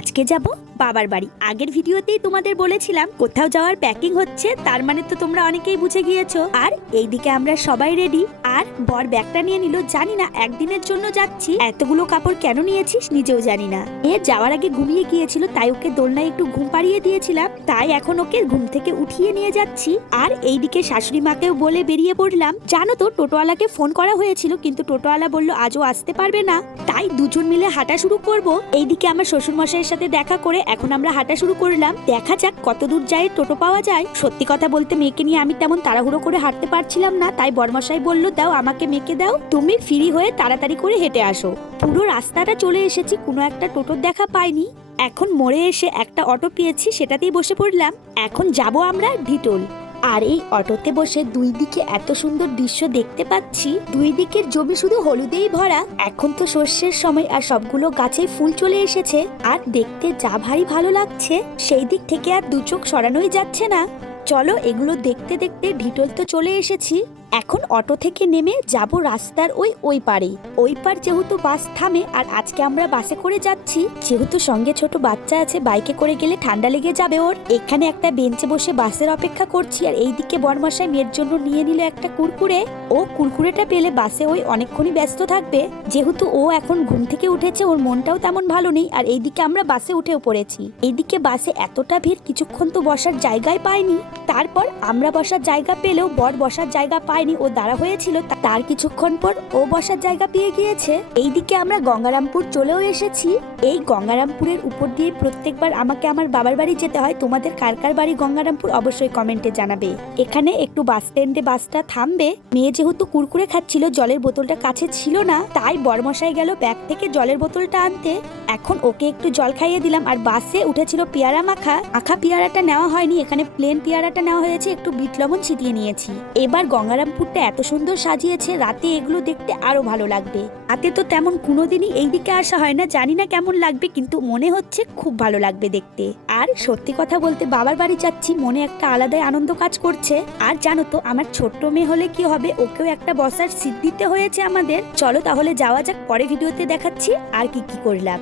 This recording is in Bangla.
আজকে যাব বাবার বাড়ি। আগের ভিডিওতেই তোমাদের বলেছিলাম কোথাও যাওয়ার প্যাকিং হচ্ছে, তার মানে তো তোমরা অনেকেই বুঝে গিয়েছো। আর এইদিকে আমরা সবাই রেডি, আর বর ব্যাগটা নিয়ে নিল। জানি না একদিনের জন্য যাচ্ছি, এতগুলো কাপড় কেন নিয়েছিস নিজেও জানি না। এ যাওয়ার আগে ঘুমিয়ে গিয়েছিল, তাই ওকে দোলনায় একটু ঘুম পাড়িয়ে দিয়েছিলাম, তাই এখন ওকে ঘুম থেকে উঠিয়ে নিয়ে যাচ্ছি। আর এইদিকে শাশুড়ি মাকেও বলে বেরিয়ে পড়লাম। জানো তো টোটোওয়ালাকে ফোন করা হয়েছিল, কিন্তু টোটোওয়ালা বললো আজও আসতে পারবে না, তাই দুজন মিলে হাঁটা শুরু করব। এইদিকে আমার শ্বশুর মশাইয়ের সাথে দেখা করে এখন আমরা হাঁটা শুরু করলাম। দেখা যাক কত দূর যায় টোটো পাওয়া যায়। সত্যি কথা বলতে মেয়েকে নিয়ে আমি তেমন তাড়াহুড়ো করে হাঁটতে পারছিলাম না, তাই বরমশাই বলল দাও আমাকে মেয়েকে দাও, তুমি ফ্রি হয়ে তাড়াতাড়ি করে হেঁটে আসো। পুরো রাস্তাটা চলে এসেছি, কোনো একটা টোটোর দেখা পাইনি। এখন মোড়ে এসে একটা অটো পেয়েছি, সেটাতেই বসে পড়লাম। এখন যাব আমরা ঢিটোল। আর এই অটোতে বসে দুই দিকে এত সুন্দর দৃশ্য দেখতে পাচ্ছি। দুই দিকের জমি শুধু হলুদেই ভরা। এখন তো সর্ষের সময়, আর সবগুলো গাছে ফুল চলে এসেছে, আর দেখতে যা ভারী ভালো লাগছে, সেই দিক থেকে আর দু চোখ সরানোই যাচ্ছে না। চলো এগুলো দেখতে দেখতে ঢিটোল তো চলে এসেছি। এখন অটো থেকে নেমে যাব রাস্তার ওই পারে। ওই পার যেহেতু বাস থামে, আর আজকে আমরা বাসে করে যাচ্ছি, যেহেতু সঙ্গে ছোট বাচ্চা আছে, বাইকে করে গেলে ঠান্ডা লেগে যাবে ওর। এখানে একটা বেঞ্চে বসে বাসের অপেক্ষা করছি। আর এইদিকে বরমশাই মেয়ের জন্য নিয়ে নিল একটা কুরকুরে। ও কুরকুরেটা পেলে বাসে ওই অনেকক্ষণই ব্যস্ত থাকবে, যেহেতু ও এখন ঘুম থেকে উঠেছে, ওর মনটাও তেমন ভালো নেই। আর এইদিকে আমরা বাসে উঠেও পড়েছি। এইদিকে বাসে এতটা ভিড়, কিছুক্ষণ তো বসার জায়গায় পাইনি। তারপর আমরা বসার জায়গা পেলেও বর বসার জায়গা পায়নি, ও দাঁড়া হয়েছিল। তার কিছুক্ষণ পর ও বসার জায়গা পেয়ে গিয়েছে। এইদিকে আমরা গঙ্গারামপুর চলেও এসেছি। এই গঙ্গারামপুরের উপর দিয়ে প্রত্যেকবার আমাকে আমার বাবার বাড়ি যেতে হয়। তোমাদের কার কার বাড়ি গঙ্গারামপুর অবশ্যই কমেন্টে জানাবে। এখানে একটু বাস স্ট্যান্ডে বাসটা থামবে। মেয়ে যেহেতু কুরকুরে খাচ্ছিল, জলের বোতলটা কাছে ছিল না, তাই বরমশাই গেল ব্যাগ থেকে জলের বোতলটা আনতে। এখন ওকে একটু জল খাইয়ে দিলাম। আর বাসে উঠেছিল পেয়ারা মাখা পেয়ারাটা নেওয়া হয়নি, এখানে প্লেন পেয়ারাটা নেওয়া হয়েছে, একটু বিট লবণ ছিটিয়ে নিয়েছি। এবার গঙ্গারামপুরটা এত সুন্দর সাজিয়েছে, রাতে এগুলো দেখতে আরো ভালো লাগবে। রাতে তো তেমন কোনোদিনই এইদিকে আসা হয় না, জানি না কেমন লাগবে, কিন্তু মনে হচ্ছে খুব ভালো লাগবে দেখতে। আর সত্যি কথা বলতে বাবার বাড়ি যাচ্ছি, মনে একটা আলাদাই আনন্দ কাজ করছে। আর জানো তো আমার ছোট্ট মেয়ে হলে কি হবে, ওকেও একটা বসার সিট দিতে হয়েছে আমাদের। চলো তাহলে যাওয়া যাক, পরে ভিডিওতে দেখাচ্ছি আর কি কি করলাম।